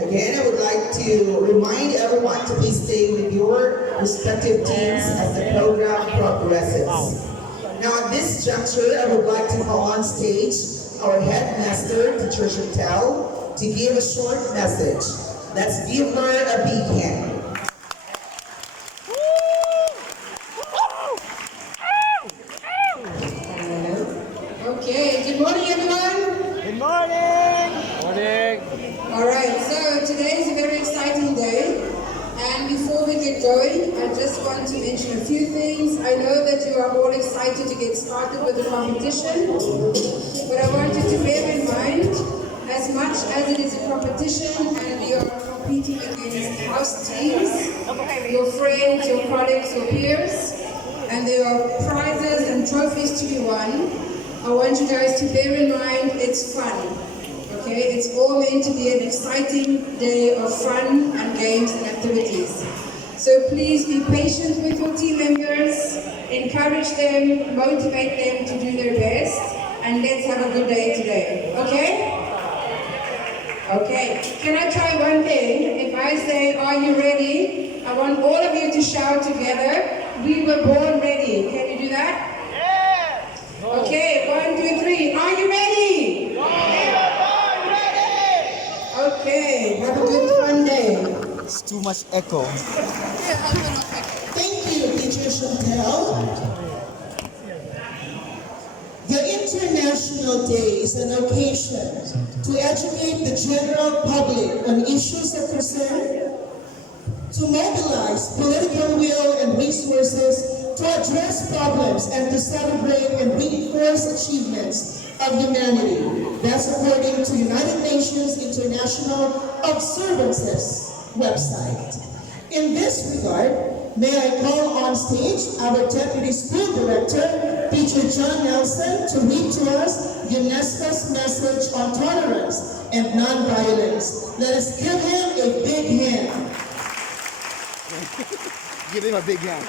Again, I would like to remind everyone to please stay with your respective teams as the program progresses. Now, at this juncture, I would like to call on stage our headmaster, Teacher Chantel, to give a short message. Let's give her a big hand. Okay, good morning everyone. Good morning! Morning! Alright, so today is a very exciting day. And before we get going, I just want to mention a few things. I know that you are all excited to get started with the competition, but I want you to bear in mind, as much as it is a competition and you are competing against house teams, your friends, your colleagues, your peers, and there are prizes and trophies to be won, I want you guys to bear in mind it's fun. Okay, it's all meant to be an exciting day of fun and games and activities. So please be patient with your team members, encourage them, motivate them to do their best, and let's have a good day today. Okay? Okay. Can I try one thing? If I say, are you ready? I want all of you to shout together, we were born ready. Can you do that? Yeah! Okay, 1, 2, 3. Are you ready? Okay, have a good fun day. It's too much echo. Thank you, Teacher Chantel. The International Day is an occasion to educate the general public on issues of concern, to mobilize political will and resources to address problems and to celebrate and reinforce achievements of humanity. That's according to United Nations International Observances website. In this regard, may I call on stage our Deputy School Director, Teacher John Nelson, to read to us UNESCO's message on tolerance and nonviolence. Let us give him a big hand. Give him a big hand.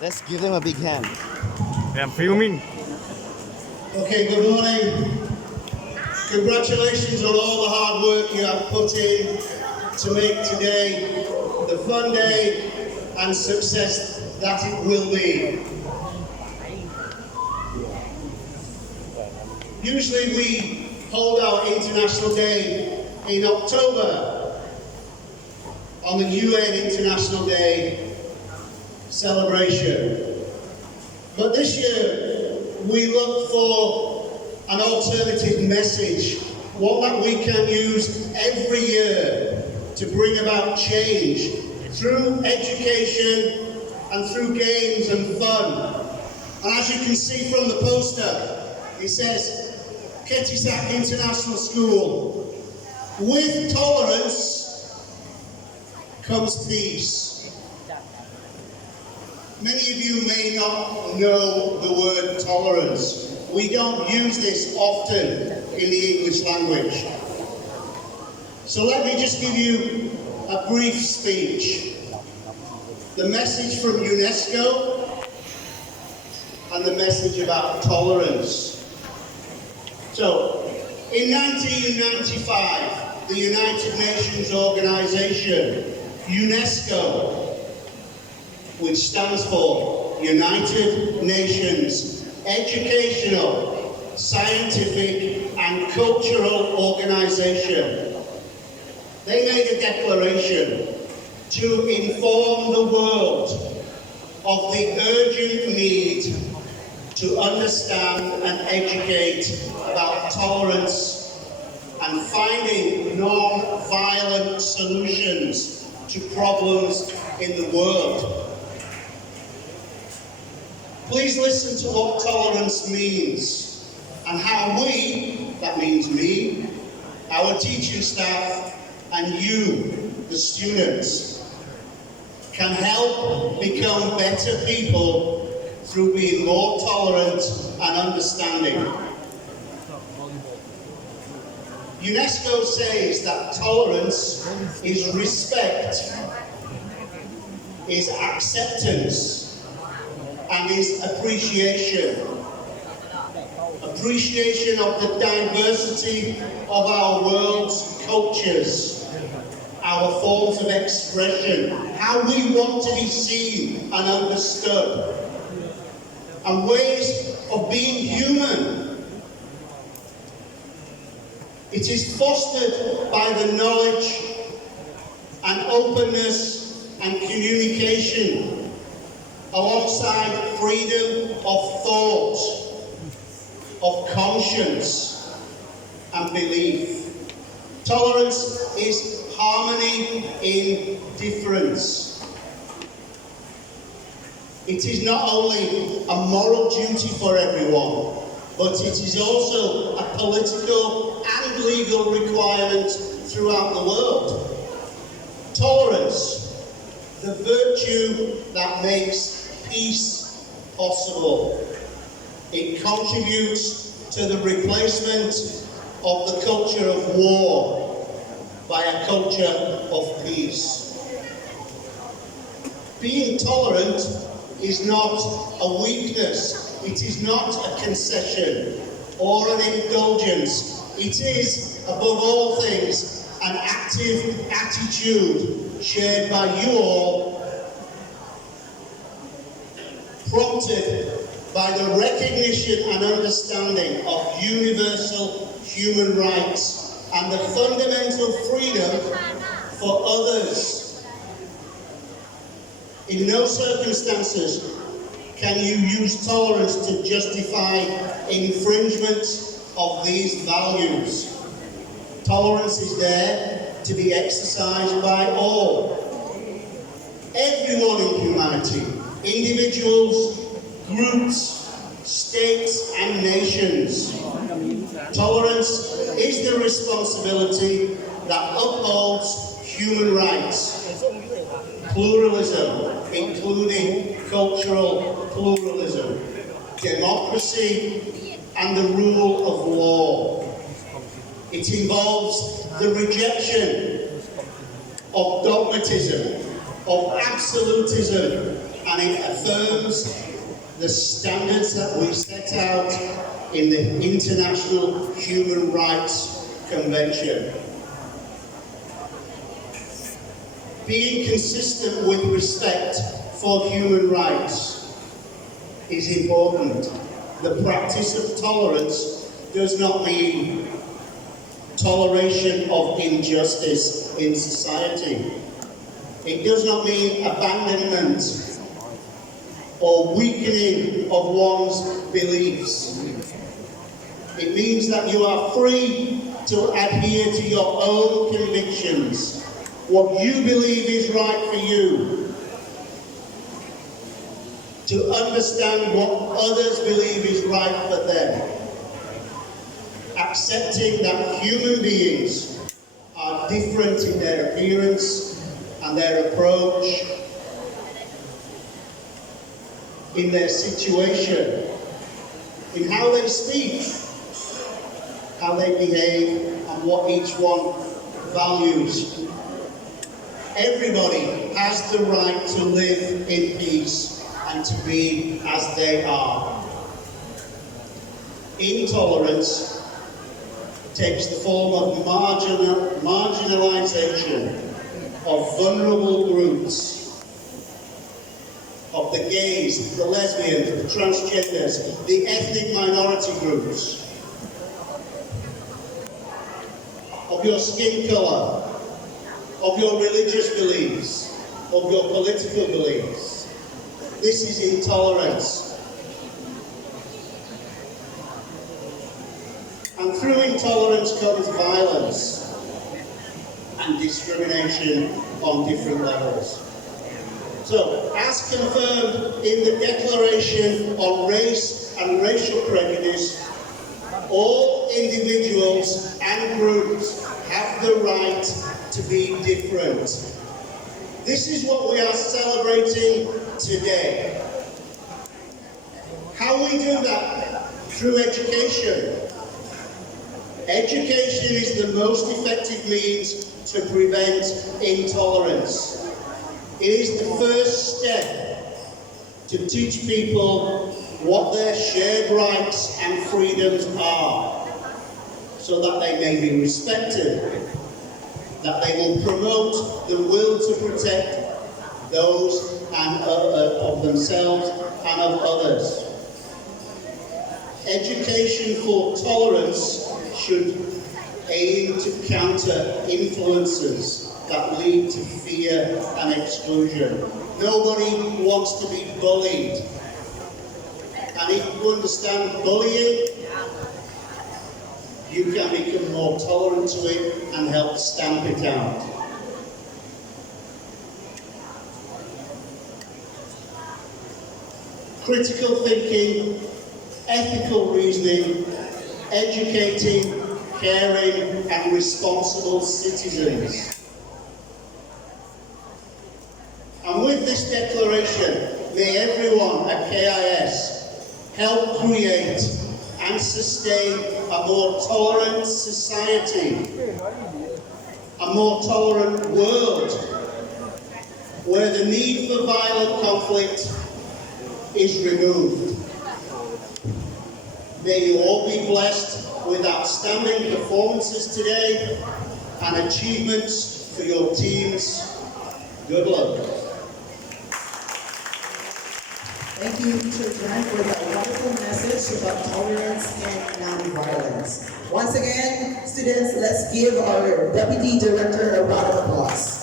Let's give him a big hand. I'm filming. Okay, good morning. Congratulations on all the hard work you have put in to make today the fun day and success that it will be. Usually we hold our International Day in October on the UN International Day celebration. But this year we look for an alternative message, one that we can use every year to bring about change through education and through games and fun. And as you can see from the poster, it says, Kiettisack International School, with tolerance comes peace. Many of you may not know the word tolerance. We don't use this often in the English language. So let me just give you a brief speech. The message from UNESCO and the message about tolerance. So, in 1995, the United Nations organization, UNESCO, which stands for United Nations Educational, Scientific and Cultural Organization, they made a declaration to inform the world of the urgent need to understand and educate about tolerance and finding non-violent solutions to problems in the world. Please listen to what tolerance means and how we, that means me, our teaching staff, and you, the students, can help become better people through being more tolerant and understanding. UNESCO says that tolerance is respect, is acceptance, and is appreciation. appreciation of the diversity of our world's cultures, our forms of expression, how we want to be seen and understood, and ways of being human. It is fostered by the knowledge and openness and communication, alongside freedom of thought, of conscience and belief. Tolerance is harmony in difference. It is not only a moral duty for everyone, but it is also a political and legal requirement throughout the world. Tolerance, the virtue that makes peace possible. It contributes to the replacement of the culture of war by a culture of peace. Being tolerant is not a weakness, it is not a concession or an indulgence. It is, above all things, an active attitude shared by you all, prompted by the recognition and understanding of universal human rights and the fundamental freedom for others. In no circumstances can you use tolerance to justify infringement of these values. Tolerance is there to be exercised by all. Everyone in humanity, individuals, groups, states and nations. Tolerance is the responsibility that upholds human rights, pluralism, including cultural pluralism, democracy and the rule of law. It involves the rejection of dogmatism, of absolutism, and it affirms the standards that we set out in the International Human Rights Convention. Being consistent with respect for human rights is important. The practice of tolerance does not mean toleration of injustice in society. It does not mean abandonment or weakening of one's beliefs. It means that you are free to adhere to your own convictions, what you believe is right for you, to understand what others believe is right for them, accepting that human beings are different in their appearance and their approach, in their situation, in how they speak, how they behave, and what each one values. Everybody has the right to live in peace and to be as they are. Intolerance takes the form of marginalization of vulnerable groups, of the gays, the lesbians, the transgenders, the ethnic minority groups, of your skin colour, of your religious beliefs, of your political beliefs. This is intolerance. And through intolerance comes violence and discrimination on different levels. So, as confirmed in the Declaration on Race and Racial Prejudice, all individuals and groups have the right to be different. This is what we are celebrating today. How we do that? Through education. Education is the most effective means to prevent intolerance. It is the first step to teach people what their shared rights and freedoms are, so that they may be respected, that they will promote the will to protect those and of themselves and of others. Education for tolerance should aim to counter influences that lead to fear and exclusion. Nobody wants to be bullied. And if you understand bullying, you can become more tolerant to it and help stamp it out. Critical thinking, ethical reasoning, educating, caring and responsible citizens. And with this declaration, may everyone at KIS help create and sustain a more tolerant society, a more tolerant world, where the need for violent conflict is removed. May you all be blessed with outstanding performances today and achievements for your teams. Good luck. Thank you, Teacher John, for that wonderful message about tolerance and non-violence. Once again, students, let's give our Deputy Director a round of applause.